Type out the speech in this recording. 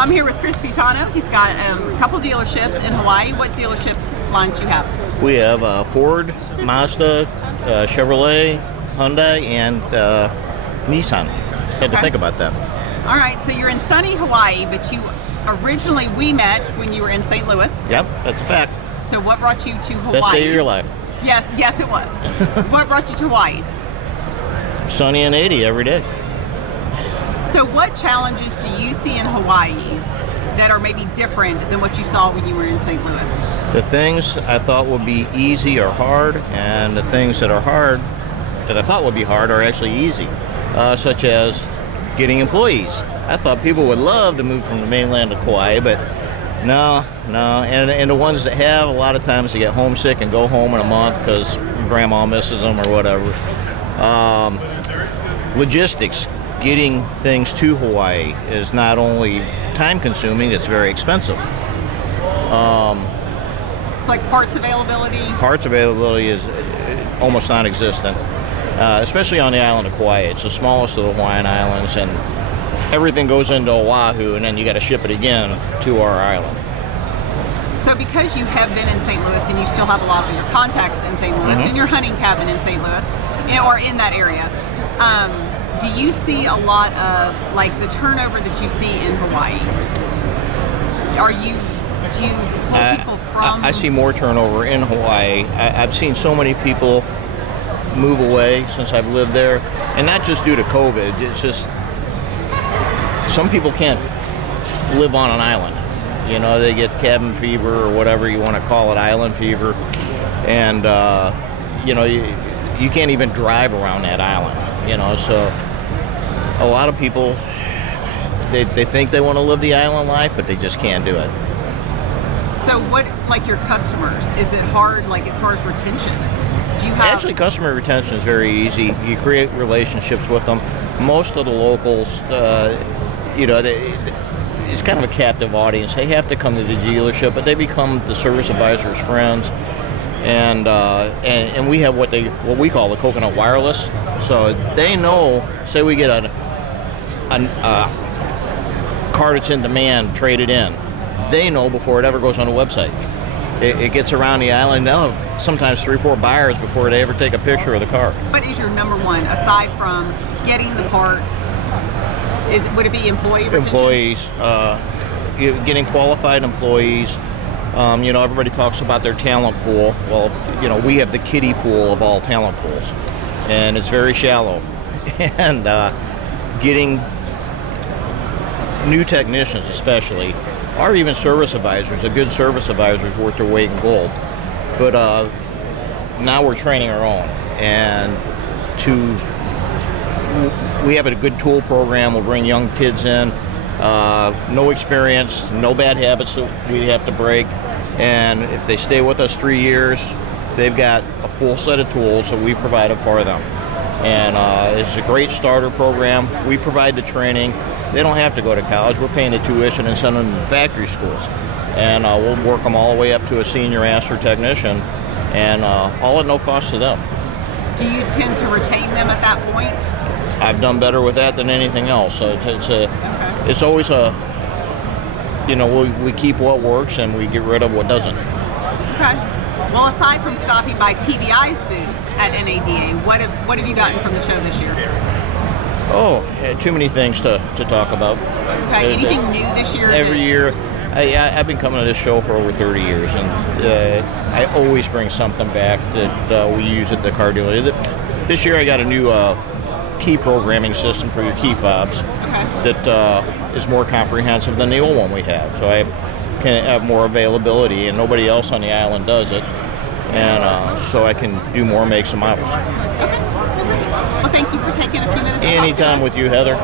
I'm here with Chris Butano. He's got a couple dealerships in Hawaii. What dealership lines do you have? We have Ford, Mazda, Chevrolet, Hyundai, and Nissan. Had to think about that. All right, so you're in sunny Hawaii, but we met when you were in St. Louis. Yep, that's a fact. So what brought you to Hawaii? Best day of your life. Yes, it was. What brought you to Hawaii? Sunny and 80 every day. So what challenges do you see in Hawaii that are maybe different than what you saw when you were in St. Louis? The things I thought would be easy are hard, and the things that are hard, that I thought would be hard, are actually easy, such as getting employees. I thought people would love to move from the mainland to Kauai, but no, and the ones that have, a lot of times they get homesick and go home in a month because grandma misses them or whatever. Logistics, getting things to Hawaii is not only time consuming, it's very expensive. It's like parts availability? Parts availability is almost non-existent, especially on the island of Kauai. It's the smallest of the Hawaiian islands, and everything goes into Oahu, and then you got to ship it again to our island. So because you have been in St. Louis and you still have a lot of your contacts in St. Louis, in your hunting cabin in St. Louis, or in that area, do you see a lot of like the turnover that you see in Hawaii? Do you pull people from? I see more turnover in Hawaii. I've seen so many people move away since I've lived there, and not just due to COVID. It's just some people can't live on an island. You know, they get cabin fever or whatever you want to call it, island fever, and you can't even drive around that island. You know, so a lot of people they think they want to live the island life, but they just can't do it. So what, like your customers, is it hard, like as far as retention? Do you have... Actually, customer retention is very easy. You create relationships with them. Most of the locals, it's kind of a captive audience. They have to come to the dealership, but they become the service advisor's friends. And we have what we call the coconut wireless. So they know, say we get a car that's in demand, traded in. They know before it ever goes on the website. It gets around the island. They'll have sometimes 3 or 4 buyers before they ever take a picture of the car. What is your number one, aside from getting the parts? Would it be employee retention? Employees, getting qualified employees. Everybody talks about their talent pool. Well, we have the kiddie pool of all talent pools, and it's very shallow. And getting new technicians, especially, or even service advisors, a good service advisor is worth their weight in gold. But now we're training our own, and we have a good tool program. We'll bring young kids in, no experience, no bad habits that we have to break. And if they stay with us 3 years, they've got a full set of tools that we provided for them. And it's a great starter program. We provide the training. They don't have to go to college. We're paying the tuition and sending them to factory schools. And we'll work them all the way up to a senior master technician, and all at no cost to them. Do you tend to retain them at that point? I've done better with that than anything else. So it's always we keep what works and we get rid of what doesn't. Okay. Well, aside from stopping by TVI's booth at NADA, what have you gotten from the show this year? Oh, too many things to talk about. Okay. Anything new this year? Every year. I've been coming to this show for over 30 years, and I always bring something back that we use at the car dealer. This year I got a new key programming system for your key fobs that is more comprehensive than the old one we have. So I can have more availability, and nobody else on the island does it. And so I can do more makes and models. Okay. Well, thank you for taking a few minutes. Anytime with you, Heather.